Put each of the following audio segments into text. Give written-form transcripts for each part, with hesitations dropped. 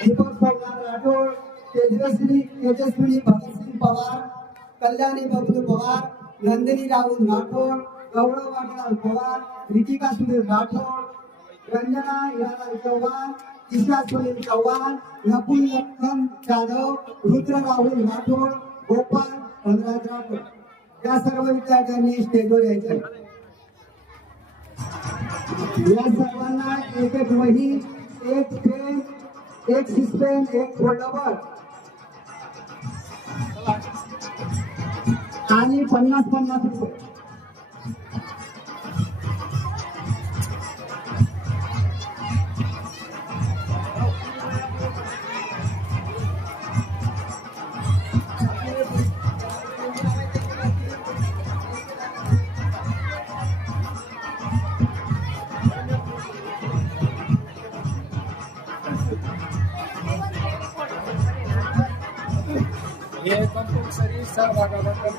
दीपक सोमनाथ राठोड, तेजस्विनी भगतसिंग पवार, कल्याणी बबलू पवार, नंदिनी राहुल राठोड, गौरव वाटलाल पवार, रितिका सुनील राठोड, रंजना हिरालाल चौहान, ईशा सुनील चौहान, नकुल लखन जाधव, रुद्र राहुल राठोड, गोपाल धनराज राठोड या सर्व विद्यार्थ्यांनी स्टेजवर यायचे। या सर्वांना एक एक वही, एक पेन, एक सिस्पेन, एक फोल्डर आणि 50-50 रुपये। ये कंपल्सरी सहभागाबद्दल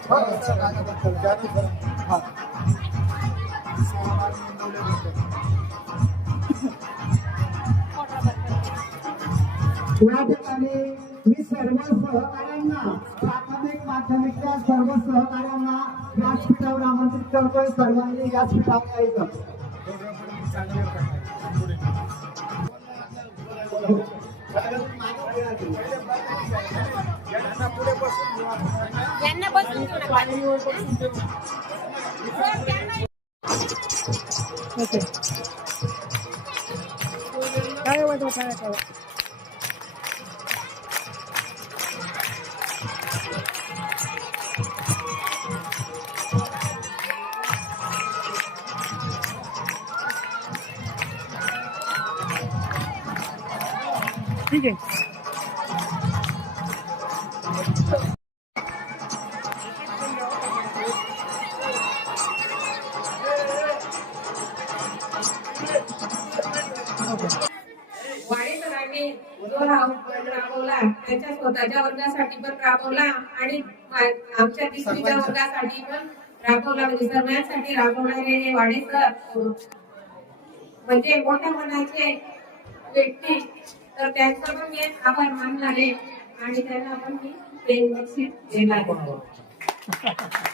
या ठिकाणी मी सर्व सहकाऱ्यांना, प्राथमिक माध्यमिकच्या सर्व सहकाऱ्यांना व्यासपीठावर आमंत्रित करतोय। सर्वांनी व्यासपीठावर यायचं। यांना बसून घेऊ नका। काय वाटतं काय ठीक आहे। वाडे सरांनी जो राबवला त्यांच्या स्वतःच्या वर्गासाठी पण राबवला आणि आमच्या तिसरीच्या वर्गासाठी पण राबवला। म्हणजे सर्वांसाठी राबवणारे वाडे सर म्हणजे मोठ्या मनाचे व्यक्ती, तर त्यांचा पण मी आभार मानणार आहे आणि त्यांना पण मी प्रेम बक्षीस देणार आहे।